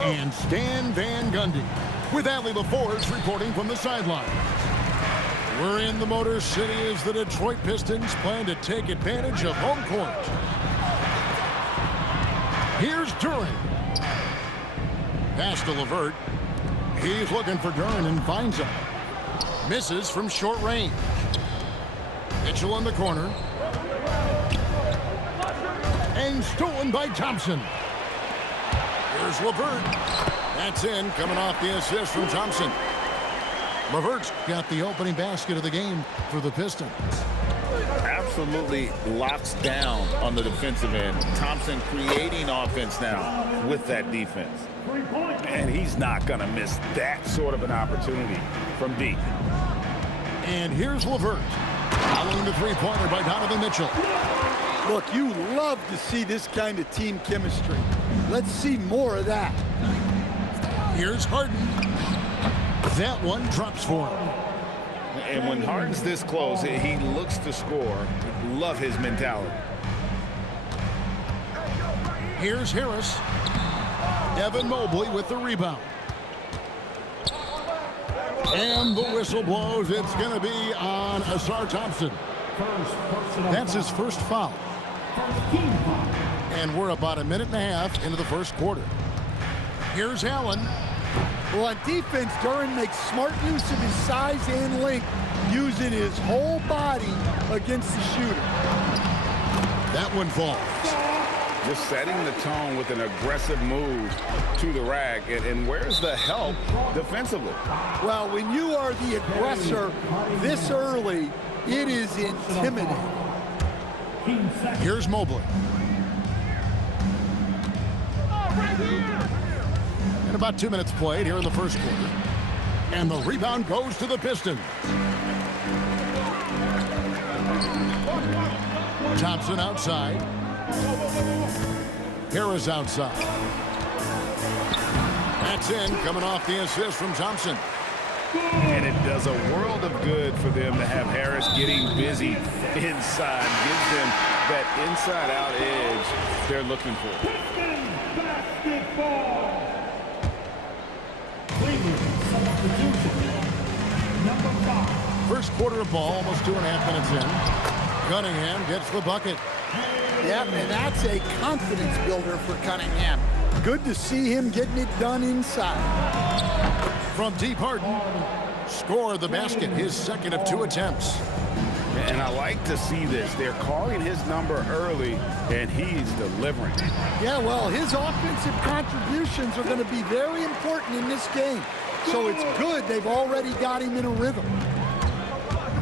And Stan Van Gundy with Allie LaForge reporting from the sideline. We're in the Motor City as the Detroit Pistons plan to take advantage of home court. Here's Duran. Pass to LeVert. He's looking for Duran and finds him. Misses from short range. Mitchell in the corner. And stolen by Thompson. Here's LeVert. That's in, coming off the assist from Thompson. LeVert's got the opening basket of the game for the Pistons. Absolutely locks down on the defensive end. Thompson creating offense now with that defense. And he's not going to miss that sort of an opportunity from deep. And here's LeVert. Following the three-pointer by Donovan Mitchell. Look, you love to see this kind of team chemistry. Let's see more of that. Here's Harden. That one drops for him. And when Harden's this close, he looks to score. Love his mentality. Here's Harris. Evan Mobley with the rebound. And the whistle blows. It's going to be on Asar Thompson. That's his first foul. And we're about a minute and a half into the first quarter. Here's Allen. Well, on defense, Duran makes smart use of his size and length, using his whole body against the shooter. That one falls. Just setting the tone with an aggressive move to the rack. And where's the help defensively? Well, when you are the aggressor this early, it is intimidating. Here's Mobley. And about 2 minutes played here in the first quarter. And the rebound goes to the Pistons. Thompson outside. Harris outside. That's in, coming off the assist from Thompson. And it does a world of good for them to have Harris getting busy inside. Gives them that inside-out edge they're looking for. First quarter of ball, almost 2.5 minutes in. Cunningham gets the bucket. Yep, and that's a confidence builder for Cunningham. Good to see him getting it done inside. From deep, Harden scored the basket, his second of 2 attempts. And I like to see this. They're calling his number early, and he's delivering. Yeah, well, his offensive contributions are going to be very important in this game. So it's good they've already got him in a rhythm.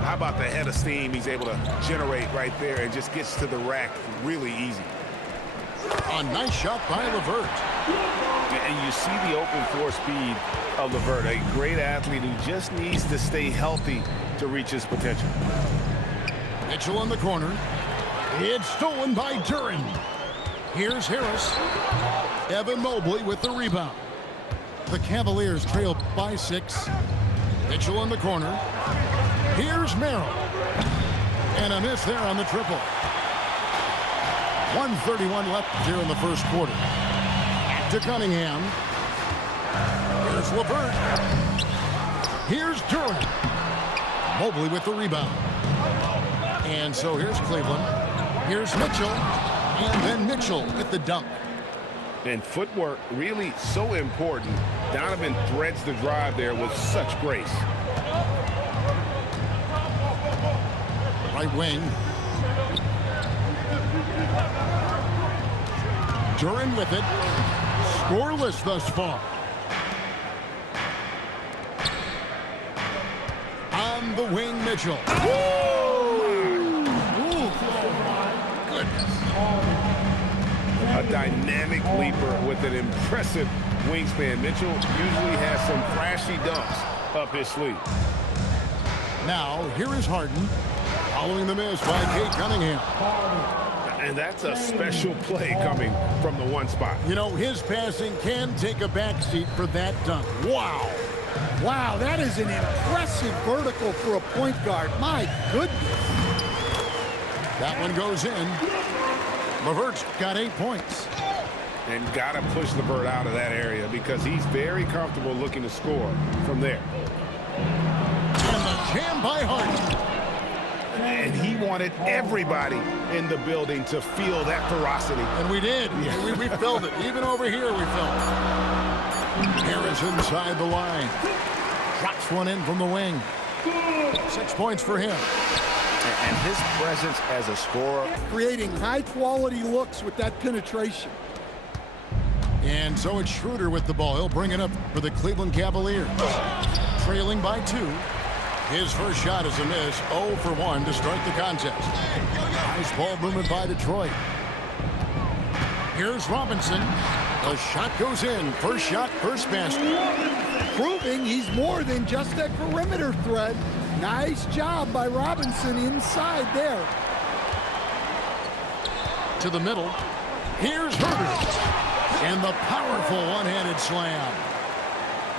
How about the head of steam he's able to generate right there and just gets to the rack really easy. A nice shot by LeVert. And you see the open floor speed of LeVert, a great athlete who just needs to stay healthy to reach his potential. Mitchell in the corner. It's stolen by Duran. Here's Harris. Evan Mobley with the rebound. The Cavaliers trail by 6. Mitchell in the corner. Here's Merrill. And a miss there on the triple. 1:31 left here in the first quarter. Back to Cunningham. Here's LeVert. Here's Duran. Mobley with the rebound. And so here's Cleveland. Here's Mitchell. And then Mitchell with the dunk. And footwork really so important. Donovan threads the drive there with such grace. Right wing. Duran with it. Scoreless thus far. On the wing, Mitchell. Goodness. A dynamic leaper with an impressive wingspan. Mitchell usually has some flashy dunks up his sleeve. Now, here is Harden. Following the miss by Kate Cunningham. And that's a special play coming from the one spot. You know, his passing can take a backseat for that dunk. Wow. Wow, that is an impressive vertical for a point guard. My goodness. That one goes in. LeVert's got 8 points. And got to push LeVert out of that area because he's very comfortable looking to score from there. And the jam by Harden. And he wanted everybody in the building to feel that ferocity. And we did. Yeah. We felt it. Even over here we felt it. Harris inside the line. Drops one in from the wing. 6 points for him. And his presence as a scorer. Creating high-quality looks with that penetration. And so it's Schroeder with the ball. He'll bring it up for the Cleveland Cavaliers. Trailing by 2. His first shot is a miss. 0 for 1 to start the contest. Nice ball movement by Detroit. Here's Robinson. The shot goes in. First shot, first basket. Proving he's more than just a perimeter threat. Nice job by Robinson inside there. To the middle. Here's Harden. And the powerful one-handed slam.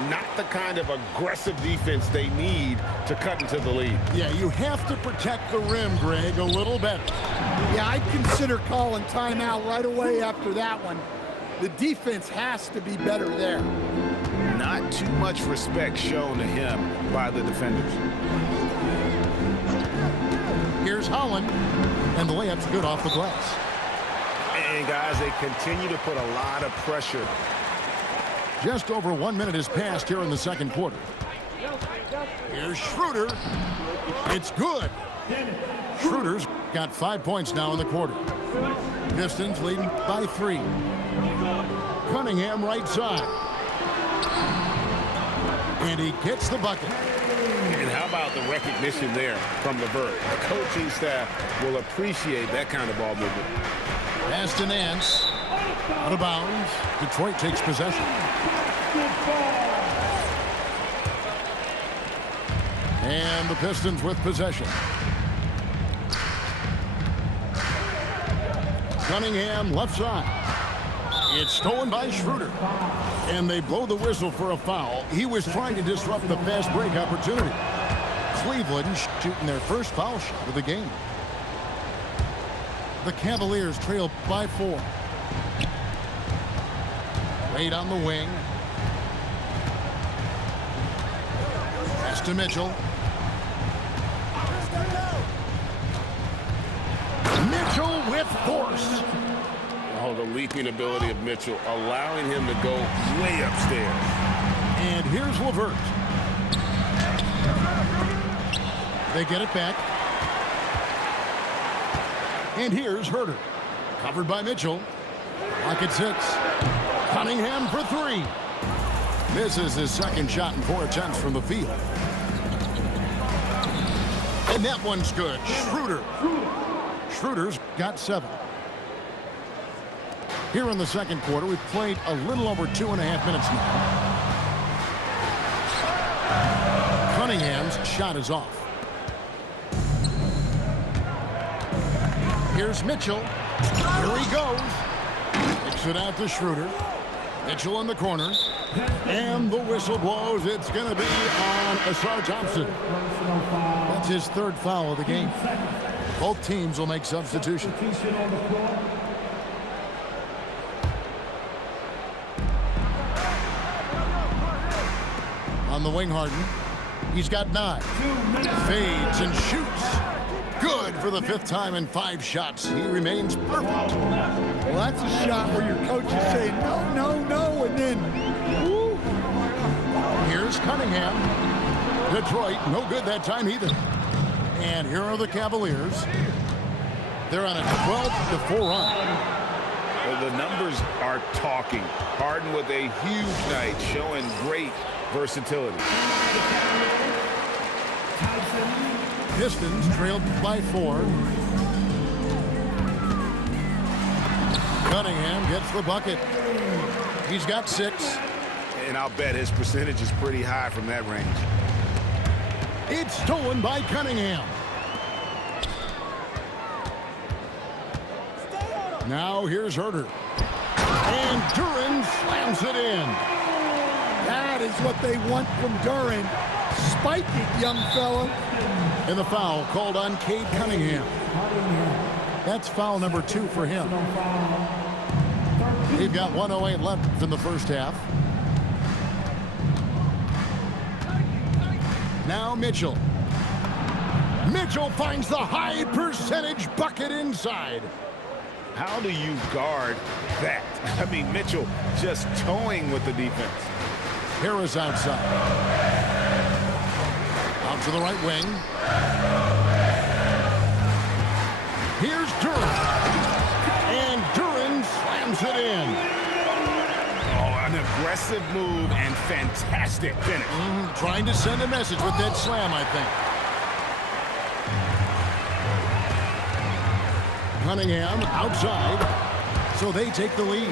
Not the kind of aggressive defense they need to cut into the lead. Yeah, you have to protect the rim, Greg, a little better. Yeah, I'd consider calling timeout right away after that one. The defense has to be better there. Not too much respect shown to him by the defenders. Here's Holland, and the layup's good off the glass. And guys, they continue to put a lot of pressure. Just over 1 minute has passed here in the second quarter. Here's Schroeder. It's good. Schroeder's got 5 points now in the quarter. Pistons leading by 3. Cunningham right side. And he gets the bucket. And how about the recognition there from LeVert? The coaching staff will appreciate that kind of ball movement. Pass to Nance. Out of bounds. Detroit takes possession. And the Pistons with possession. Cunningham left side. It's stolen by Schroeder. And they blow the whistle for a foul. He was trying to disrupt the fast break opportunity. Cleveland shooting their first foul shot of the game. The Cavaliers trail by 4. Wade on the wing. Pass to Mitchell. Mitchell with force. Oh, the leaping ability of Mitchell, allowing him to go way upstairs. And here's LeVert. They get it back. And here's Harden. Covered by Mitchell. Clock at 6. Cunningham for 3. Misses his second shot in 4 attempts from the field. And that one's good. Schroeder. Schroeder's got 7. Here in the second quarter, we've played a little over 2.5 minutes now. Cunningham's shot is off. Here's Mitchell. Here he goes. Kicks it out to Schroeder. Mitchell in the corner. And the whistle blows. It's going to be on Asar Thompson. That's his 3rd foul of the game. Both teams will make substitutions. On the wing, Harden. He's got 9. Fades and shoots. Good for the 5th time in 5 shots. He remains perfect. Well, that's a shot where your coach is saying, no, no, no, and then, woo. Here's Cunningham. Detroit, no good that time either. And here are the Cavaliers. They're on a 12-4 run. Well, the numbers are talking. Harden with a huge night, showing great versatility. Pistons trailed by 4. Cunningham gets the bucket. He's got 6. And I'll bet his percentage is pretty high from that range. It's stolen by Cunningham. Now here's Harden. And Duren slams it in. That is what they want from Duren. Spike it, young fella. And the foul called on Cade Cunningham. That's foul number 2 for him. We've got 1:08 left in the first half. Now Mitchell. Mitchell finds the high percentage bucket inside. How do you guard that? I mean, Mitchell just towing with the defense. Harris outside. Out to the right wing. Here's Duren. And Duren slams it in. Oh, an aggressive move and fantastic finish. Trying to send a message with that slam, I think. Cunningham outside, so they take the lead.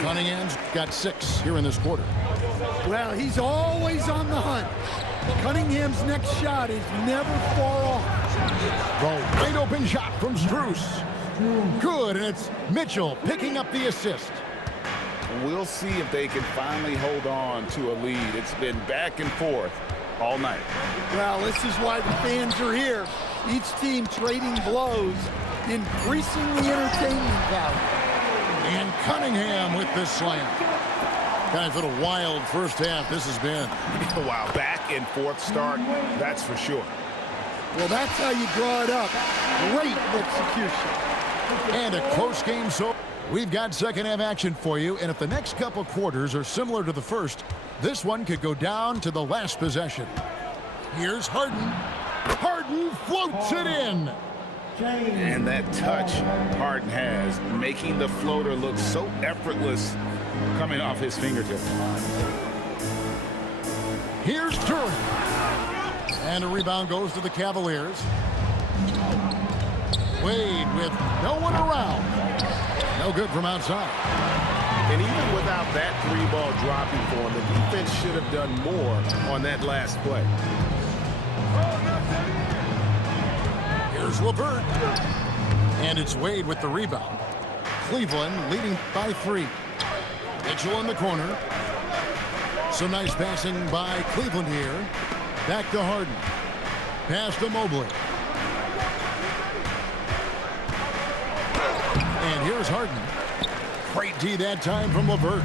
Cunningham's got 6 here in this quarter. Well, he's always on the hunt. Cunningham's next shot is never far off. The wide open shot from Strus. Good, and it's Mitchell picking up the assist. We'll see if they can finally hold on to a lead. It's been back and forth all night. Well, this is why the fans are here. Each team trading blows, increasing the entertainment value. And Cunningham with the slam. Guys, what a wild first half this has been. Wow, back and forth start, that's for sure. Well, that's how you draw it up. Great execution. And a close game, so we've got second half action for you. And if the next couple quarters are similar to the first, this one could go down to the last possession. Here's Harden. Harden floats it in. And that touch Harden has, making the floater look so effortless coming off his fingertips. Here's Duren. And a rebound goes to the Cavaliers. Wade with no one around. No good from outside. And even without that 3-ball dropping for him, the defense should have done more on that last play. Here's LeVert. And it's Wade with the rebound. Cleveland leading by 3. Mitchell in the corner. Some nice passing by Cleveland here. Back to Harden. Pass to Mobley. And here's Harden. Great D that time from LeVert.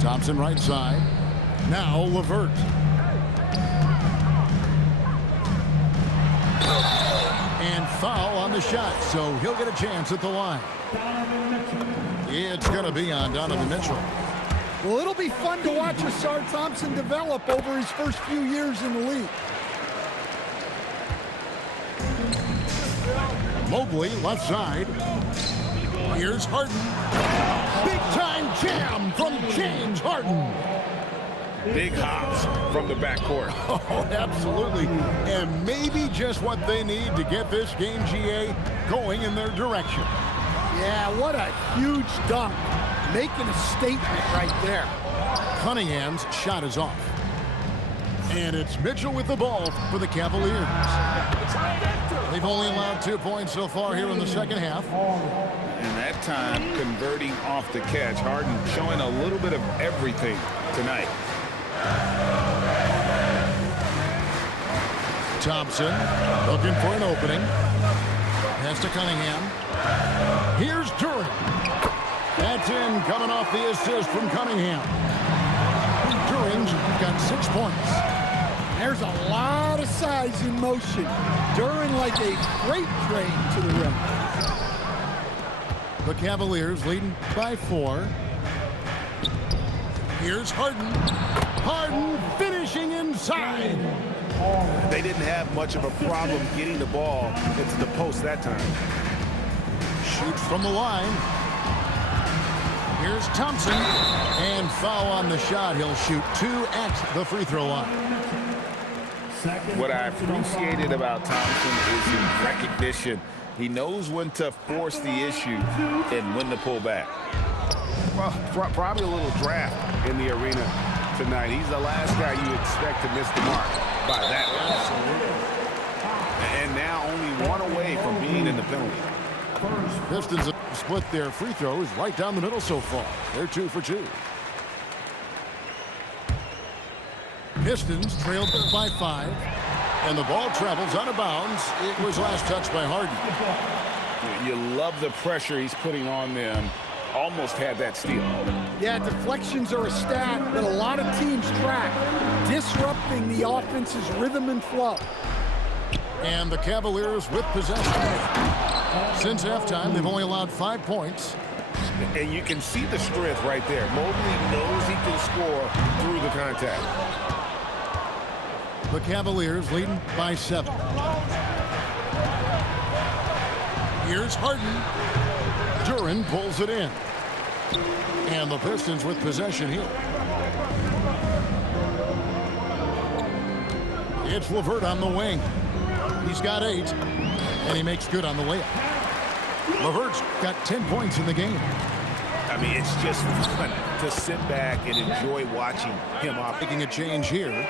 Thompson right side. Now LeVert. And foul on the shot, so he'll get a chance at the line. It's going to be on Donovan Mitchell. Well, it'll be fun to watch Asar Thompson develop over his first few years in the league. Mobley left side. Here's Harden. Big time jam from James Harden. Big hops from the backcourt. Oh, absolutely. And maybe just what they need to get this game, GA, going in their direction. Yeah, what a huge dunk. Making a statement right there. Cunningham's shot is off. And it's Mitchell with the ball for the Cavaliers. They've only allowed 2 points so far here in the second half. And that time, converting off the catch. Harden showing a little bit of everything tonight. Thompson looking for an opening. Pass to Cunningham. Here's Duren. That's in, coming off the assist from Cunningham. Duren's got 6 points. There's a lot of size in motion. Duren like a freight train to the rim. The Cavaliers leading by 4. Here's Harden. Harden finishing inside. They didn't have much of a problem getting the ball into the post that time. Shoots from the line. Here's Thompson. And foul on the shot. He'll shoot 2 at the free throw line. What I appreciated about Thompson is his recognition. He knows when to force the issue and when to pull back. Well, probably a little draft in the arena tonight. He's the last guy you expect to miss the mark by that. And now only 1 away from being in the penalty. Pistons have split their free throws right down the middle so far. They're 2 for 2. Pistons trailed by 5. And the ball travels out of bounds. It was last touched by Harden. You love the pressure he's putting on them. Almost had that steal. Yeah, deflections are a stat that a lot of teams track, disrupting the offense's rhythm and flow. And the Cavaliers with possession. Since halftime, they've only allowed 5 points. And you can see the strength right there. Mobley knows he can score through the contact. The Cavaliers leading by 7. Here's Harden. Duren pulls it in. And the Pistons with possession here. It's LeVert on the wing. He's got 8, and he makes good on the layup. LeVert's got 10 points in the game. I mean, it's just fun to sit back and enjoy watching him off. Making a change here.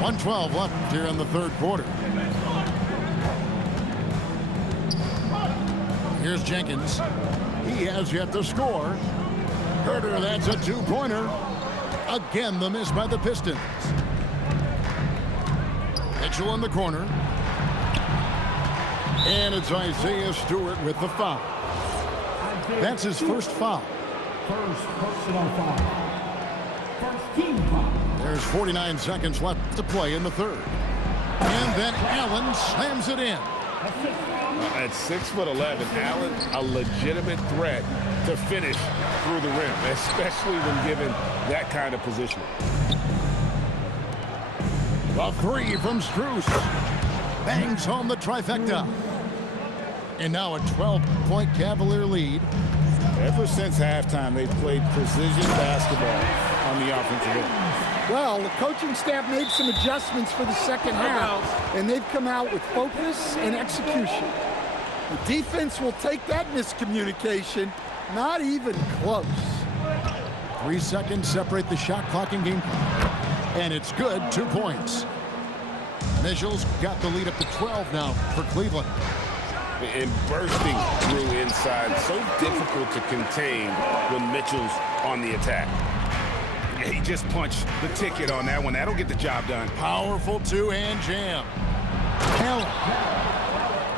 1:12 left here in the third quarter. Here's Jenkins. He has yet to score. Herter, that's a 2-pointer. Again, the miss by the Pistons. Mitchell in the corner. And it's Isaiah Stewart with the foul. That's his first foul. First personal foul. First team foul. There's 49 seconds left to play in the third. And then Allen slams it in. At 6'11", Allen, a legitimate threat to finish through the rim, especially when given that kind of position. A 3 from Strus. Bangs home the trifecta. And now a 12-point Cavalier lead. Ever since halftime, they've played precision basketball on the offensive end. Well, the coaching staff made some adjustments for the second half, and they've come out with focus and execution. The defense will take that miscommunication, not even close. 3 seconds separate the shot clock and game clock. And it's good, 2 points. Mitchell's got the lead up to 12 now for Cleveland. And bursting through inside, so difficult to contain when Mitchell's on the attack. Yeah, he just punched the ticket on that one. That'll get the job done. Powerful two-hand jam. Allen.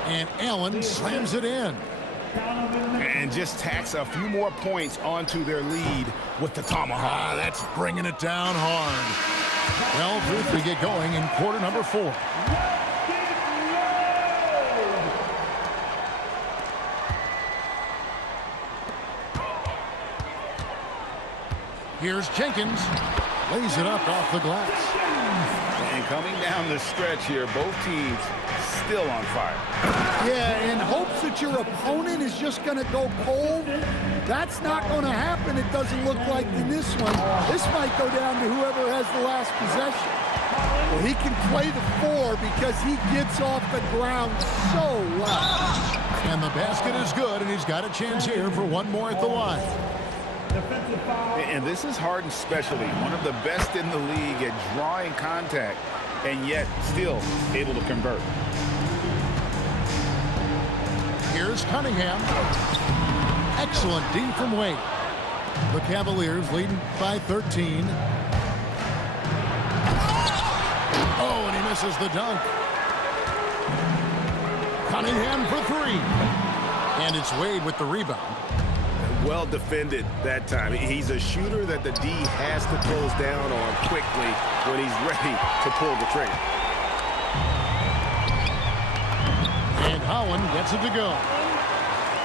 And Allen slams it in. And just tacks a few more points onto their lead with the tomahawk. That's bringing it down hard. Well, Ruth, we get going in quarter number 4. Here's Jenkins. Lays it up off the glass. And coming down the stretch here, both teams still on fire. Yeah, in hopes that your opponent is just going to go cold. That's not going to happen, it doesn't look like in this one. This might go down to whoever has the last possession. Well, he can play the 4 because he gets off the ground so well. And the basket is good, and he's got a chance here for one more at the line. And this is Harden's specialty, one of the best in the league at drawing contact and yet still able to convert. Here's Cunningham. Excellent D from Wade. The Cavaliers leading by 13. Oh, and he misses the dunk. Cunningham for 3. And it's Wade with the rebound. Well defended that time. He's a shooter that the D has to close down on quickly when he's ready to pull the trigger. And Holland gets it to go.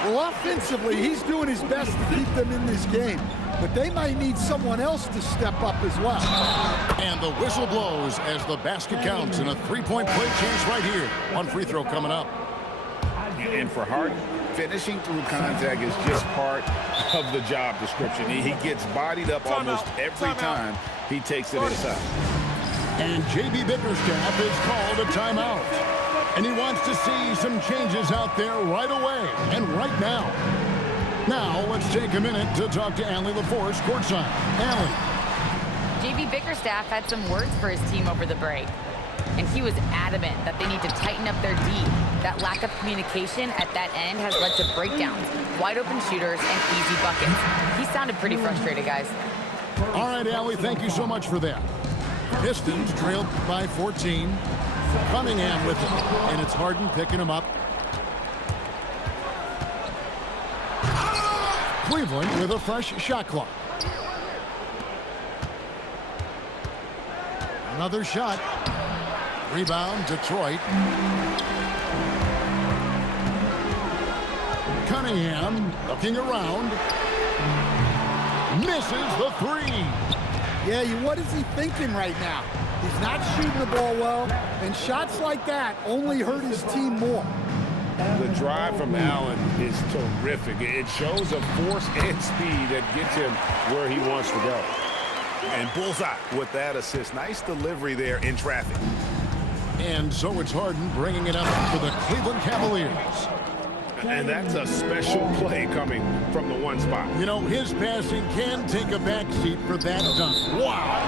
Well, offensively, he's doing his best to keep them in this game. But they might need someone else to step up as well. And the whistle blows as the basket counts, and a 3-point play chance right here. One free throw coming up. And for Harden, finishing through contact is just part of the job description. He gets bodied up almost every time he takes it inside. And J.B. Bickerstaff is called a timeout. And he wants to see some changes out there right away and right now. Now, let's take a minute to talk to Allie LaForce courtside. Allie. J.B. Bickerstaff had some words for his team over the break. And he was adamant that they need to tighten up their D. That lack of communication at that end has led to breakdowns, wide open shooters, and easy buckets. He sounded pretty frustrated, guys. All right, Allie, thank you so much for that. Pistons trailed by 14. Cunningham with it, and it's Harden picking him up. Cleveland with a fresh shot clock. Another shot. Rebound, Detroit. Cunningham looking around. Misses the three. Yeah, what is he thinking right now? He's not shooting the ball well, and shots like that only hurt his team more. The drive from Allen is terrific. It shows a force and speed that gets him where he wants to go. And bullseye with that assist. Nice delivery there in traffic. And so it's Harden bringing it up for the Cleveland Cavaliers. And that's a special play coming from the one spot. You know, his passing can take a backseat for that dunk. Wow.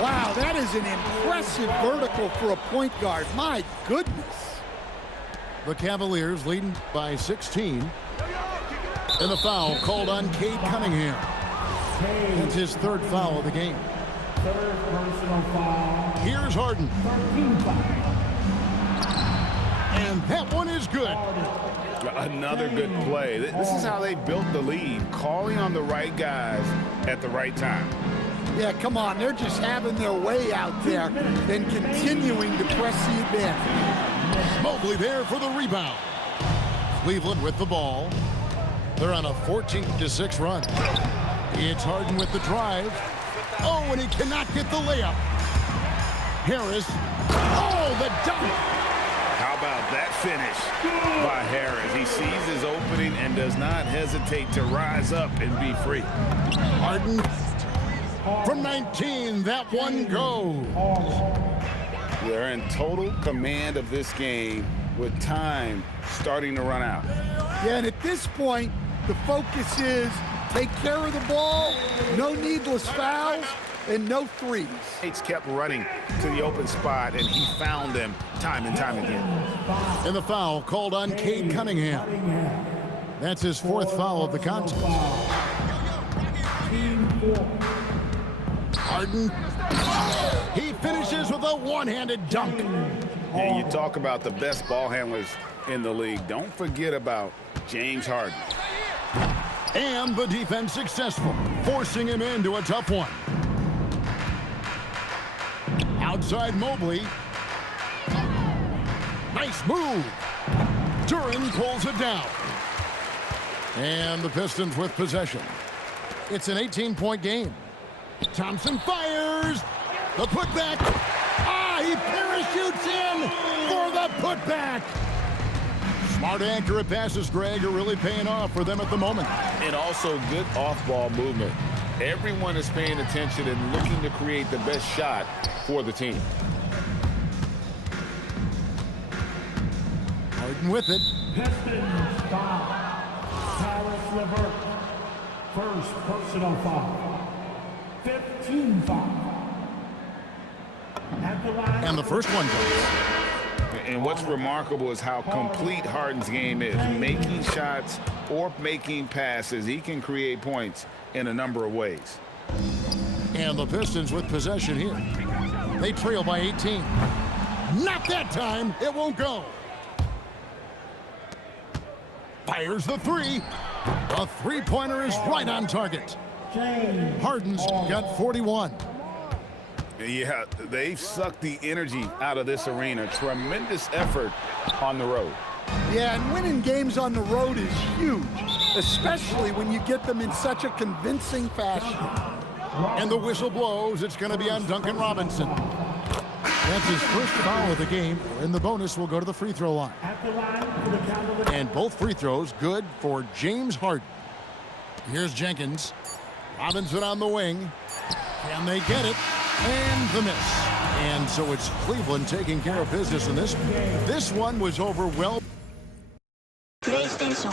Wow, that is an impressive vertical for a point guard. My goodness. The Cavaliers leading by 16. And the foul called on Cade Cunningham. That's his third foul of the game. Third personal foul. Here's Harden. 13 foul. And that one is good. Another good play. This is how they built the lead, calling on the right guys at the right time. Yeah, come on. They're just having their way out there and continuing to press the advantage. Mobley there for the rebound. Cleveland with the ball. They're on a 14-6 run. It's Harden with the drive. Oh, and he cannot get the layup. Harris. Oh, the dunk. How about that finish by Harris? He sees his opening and does not hesitate to rise up and be free. Harden from 19. That one goes. They're in total command of this game with time starting to run out. Yeah, and at this point, the focus is take care of the ball, no needless fouls, and no threes. He's kept running to the open spot, and he found them time and time again. And the foul called on Cade Cunningham. That's his fourth foul of the contest. Harden. He finishes with a one-handed dunk. Yeah, you talk about the best ball handlers in the league. Don't forget about James Harden. And the defense successful, forcing him into a tough one. Outside Mobley. Nice move. Duran pulls it down. And the Pistons with possession. It's an 18-point game. Thompson fires. The putback. He parachutes in for the putback. Smart, accurate passes, Greg, are really paying off for them at the moment. And also good off-ball movement. Everyone is paying attention and looking to create the best shot for the team. Harden with it. Pistons foul. Paris LeVert. First personal foul. 15 foul. At the line. And the first one goes. And what's remarkable is how complete Harden's game is. Making shots or making passes. He can create points in a number of ways. And the Pistons with possession here. They trail by 18. Not that time. It won't go. Fires the three. The three-pointer is right on target. Harden's got 41. Yeah, they've sucked the energy out of this arena. Tremendous effort on the road. Yeah, and winning games on the road is huge, especially when you get them in such a convincing fashion. And the whistle blows. It's going to be on Duncan Robinson. That's his first foul of the game, and the bonus will go to the free throw line. And both free throws good for James Harden. Here's Jenkins. Robinson on the wing. Can they get it? And the miss. And so it's Cleveland taking care of business in this one. This one was over well. PlayStation